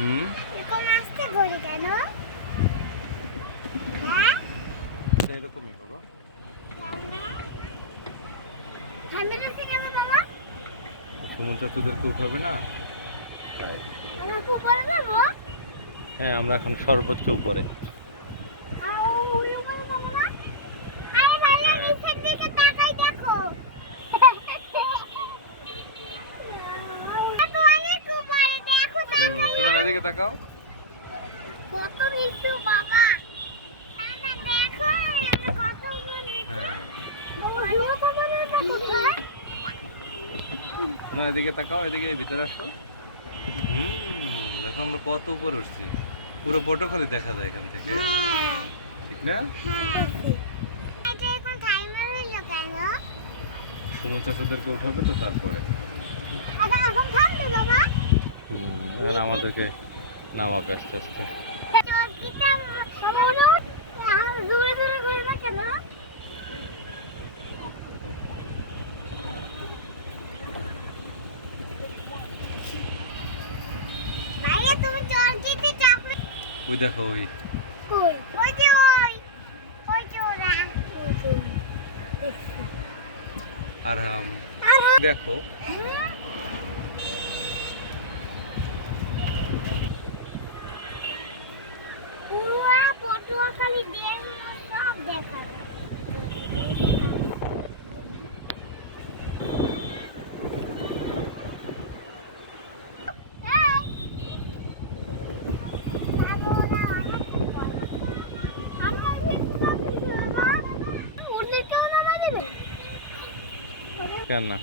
হুম এরকম আসতে ঘুরে কেন? হ্যাঁ এরকম ঠান্ডা লাগছে কেন বাবা? সমুদ্র তোদেরকে উঠাবে না তাই। আমাকে উপরে নেবো? হ্যাঁ আমরা এখন সর্বোচ্চ উপরে। আর ওই উপরে নেবো না? আরে ভাইয়া হ্যাঁ। নিচের দিকে তাকাই দেখো। এত অনেক উপরে দেখো তাকাই না। এদিকে তাকাও। কত নিচু বাবা। না, দেখো আমরা কত উপরে আছি। ও হিরো কোম্পানির না কোথায়? না এদিকে তাকাও, এদিকে ভিতরে আসো। দেখো আমরা কত উপরে উঠছি, পুরো পটুখালি দেখা যায় এখান থেকে, হ্যাঁ ঠিক না? হ্যাঁ এটা এখন টাইমার হইলো কেন? সমুদ্র তোদেরকে উঠাবে তো তারপরে। এখন থামবে বাবা। আর আমাদেরকে নামাবে আস্তে আস্তে। চরকিটা বাবা ওঠ। জোরে জোরে করে না কেন? ভাইয়া তুমি চরকিতে চকলেট ওই দেখো ওই কই? ওই যে ওই যে ওরা। আর দেখো পুরা পটুয়াখালী দেশ সব দেখা যায়। কেন না